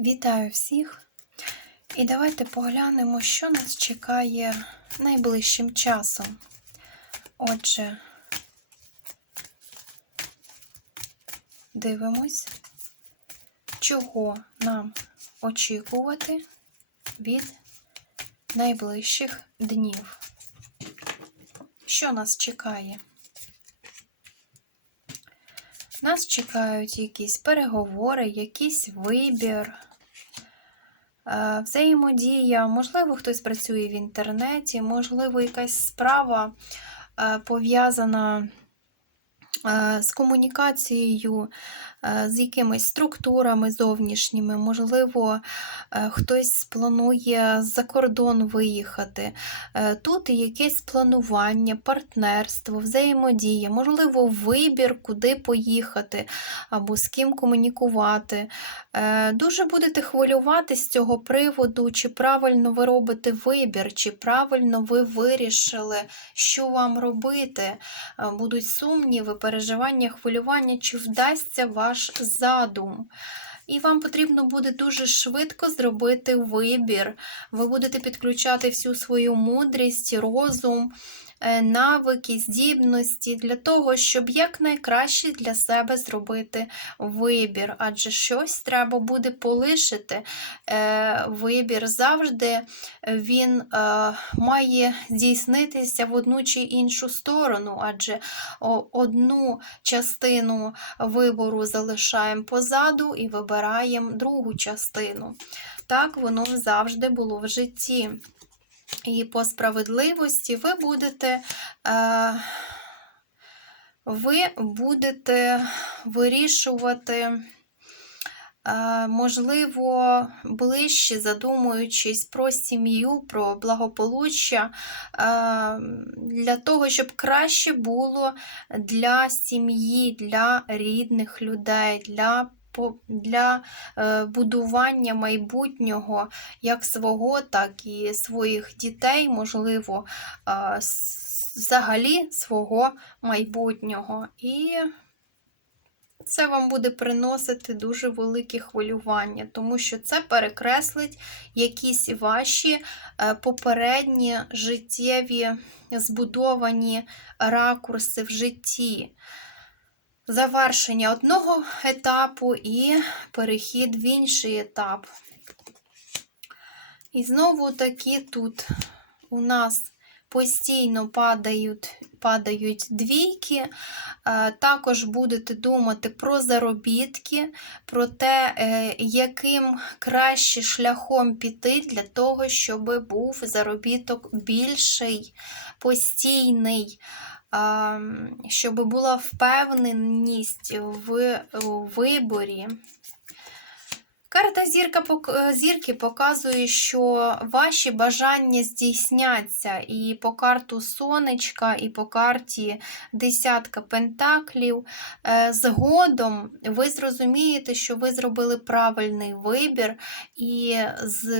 Вітаю всіх! І давайте поглянемо, що нас чекає найближчим часом. Отже, дивимось, чого нам очікувати від найближчих днів. Що нас чекає? Нас чекають якісь переговори, якийсь вибір, взаємодія. Можливо, хтось працює в інтернеті, можливо, якась справа е, пов'язана е, з комунікацією, е, з якимись структурами зовнішніми. Можливо, е, хтось планує за кордон виїхати. Е, Тут якесь планування, партнерство, взаємодія, можливо, вибір, куди поїхати або з ким комунікувати. Е, Дуже будете хвилюватись з цього приводу, чи правильно ви робите вибір, чи правильно ви вирішили, що вам робити. Е, Будуть сумніви, переживання, хвилювання, чи вдасться ваш задум. І вам потрібно буде дуже швидко зробити вибір. Ви будете підключати всю свою мудрість, розум, навики, здібності для того, щоб якнайкраще для себе зробити вибір. Адже щось треба буде полишити. Е, Вибір завжди він е, має здійснитися в одну чи іншу сторону, адже одну частину вибору залишаємо позаду і вибираємо другу частину. Так воно завжди було в житті. І по справедливості ви будете. Е, ви будете вирішувати, е, можливо, ближче задумуючись про сім'ю, про благополуччя, е, для того, щоб краще було для сім'ї, для рідних людей, для для е, будування майбутнього як свого, так і своїх дітей, можливо, взагалі свого майбутнього. І це вам буде приносити дуже велике хвилювання, тому що це перекреслить якісь ваші е, попередні життєві збудовані ракурси в житті. Завершення одного етапу і перехід в інший етап. І знову таки тут у нас постійно падають, падають двійки. Е, Також будете думати про заробітки, про те, е, яким краще шляхом піти для того, щоб був заробіток більший, постійний. Щоб була впевненість в виборі. Карта зірка, е, зірки показує, що ваші бажання здійсняться і по карту сонечка, і по карті десятка пентаклів. Е, Згодом ви зрозумієте, що ви зробили правильний вибір, і з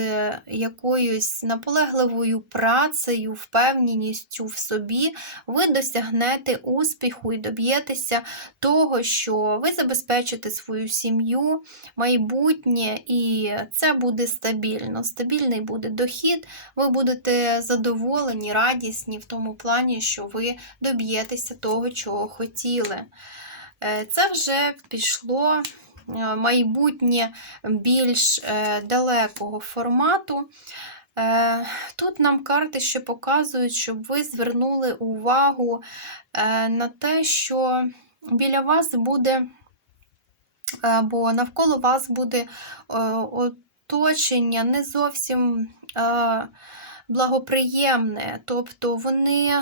якоюсь наполегливою працею, впевненістю в собі ви досягнете успіху і доб'єтеся того, що ви забезпечите свою сім'ю, майбутнє, і це буде стабільно. Стабільний буде дохід, ви будете задоволені, радісні в тому плані, що ви доб'єтеся того, чого хотіли. Е, Це вже пішло е, майбутнє більш е, далекого формату. Тут нам карти ще показують, щоб ви звернули увагу на те, що біля вас буде або навколо вас буде е, оточення не зовсім е, благоприємне. Тобто вони,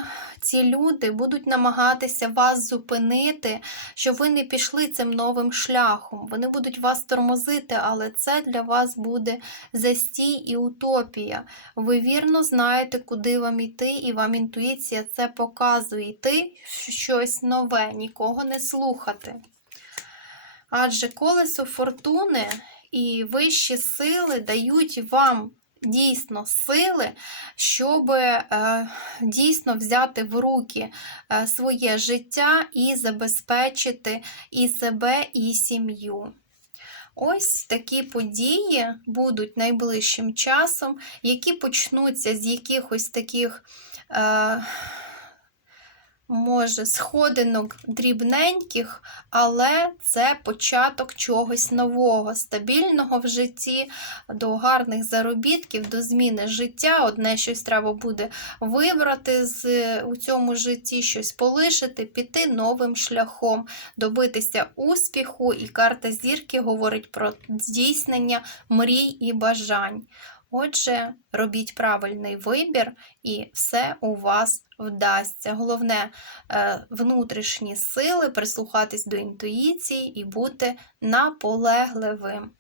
ці люди, будуть намагатися вас зупинити, щоб ви не пішли цим новим шляхом. Вони будуть вас тормозити, але це для вас буде застій і утопія. Ви вірно знаєте, куди вам іти, і вам інтуїція це показує. Йти щось нове, нікого не слухати. Адже колесо фортуни і вищі сили дають вам дійсно сили, щоб е, дійсно взяти в руки е, своє життя і забезпечити і себе, і сім'ю. Ось такі події будуть найближчим часом, які почнуться з якихось таких, е, може, сходинок дрібненьких, але це початок чогось нового, стабільного в житті, до гарних заробітків, до зміни життя. Одне щось треба буде вибрати з, у цьому житті, щось полишити, піти новим шляхом, добитися успіху. І карта зірки говорить про здійснення мрій і бажань. Отже, робіть правильний вибір, і все у вас вдасться. Головне е, внутрішні сили, прислухатись до інтуїції і бути наполегливим.